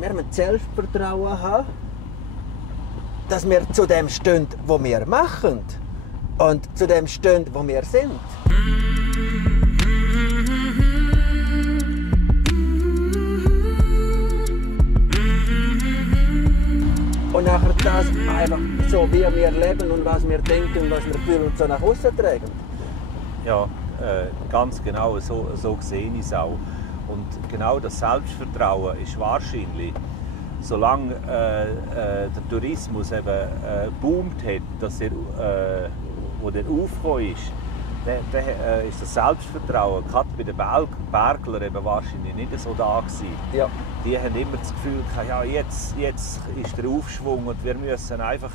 Wir müssen Selbstvertrauen haben, dass wir zu dem stehen, was wir machen. Und zu dem stehen, wo wir sind. Und nachher das einfach so, wie wir leben und was wir denken und was wir fühlen und so nach außen tragen. Ja, ganz genau, so sehe ich es auch. Und genau das Selbstvertrauen ist wahrscheinlich, solange der Tourismus eben boomt hat, dass wo der aufgekommen ist, ist das Selbstvertrauen, gerade bei den Berglern eben wahrscheinlich nicht so da gewesen. Ja. Die haben immer das Gefühl, ja, jetzt ist der Aufschwung und wir müssen einfach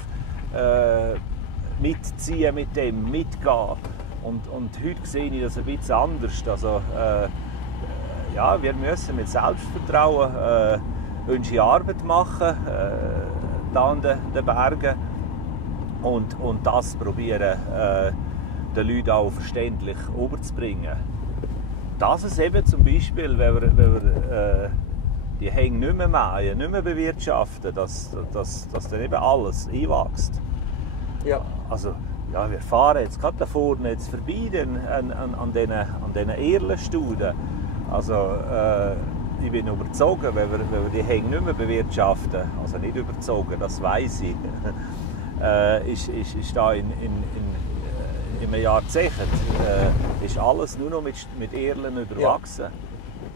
mitziehen mit dem, mitgehen. Und heute sehe ich das ein bisschen anders. Also, ja, wir müssen mit Selbstvertrauen unsere Arbeit machen, da an den Bergen. Und das probieren, den Leuten auch verständlich rüberzubringen. Dass es eben zum Beispiel, wenn wir die Hänge nicht mehr mähen, nicht mehr bewirtschaften, dass dann eben alles einwächst. Ja. Also, ja, wir fahren jetzt gerade da vorne jetzt vorbei an diesen Erlenstuden. Also, ich bin überzogen, wenn wir die Hänge nicht mehr bewirtschaften, also nicht überzogen, das weiss ich, ist da in einem Jahrzehnt ist alles nur noch mit Erlen überwachsen.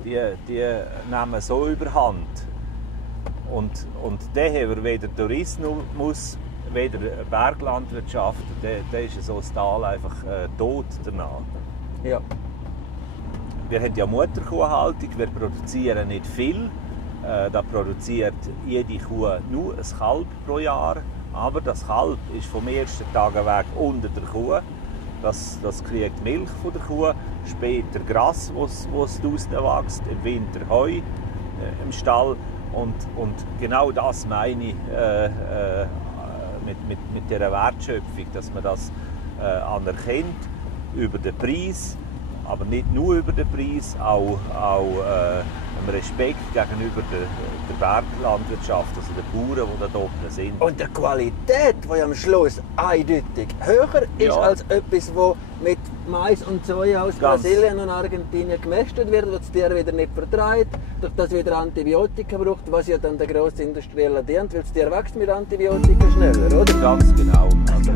Ja. Die nehmen so überhand. Und dann haben wir weder Tourismus, weder Berglandwirtschaft, da ist so das Tal einfach tot danach. Ja. Wir haben ja Mutterkuhhaltung, wir produzieren nicht viel. Da produziert jede Kuh nur ein Kalb pro Jahr. Aber das Kalb ist vom ersten Tag weg unter der Kuh. Das kriegt Milch von der Kuh, später Gras, was draussen wächst, im Winter Heu im Stall. Und genau das meine ich mit dieser Wertschöpfung, dass man das anerkennt über den Preis, aber nicht nur über den Preis, auch einem Respekt gegenüber der Berglandwirtschaft, also den Bauern, die da oben sind. Und die Qualität, die am Schluss eindeutig höher ist als etwas, das mit Mais und Soja aus Brasilien und Argentinien gemästet wird, das das Tier wieder nicht verträgt, durch das wieder Antibiotika braucht, was ja dann der grosse Industrielle dient, weil das Tier wächst mit Antibiotika schneller, oder? Ganz genau. Also,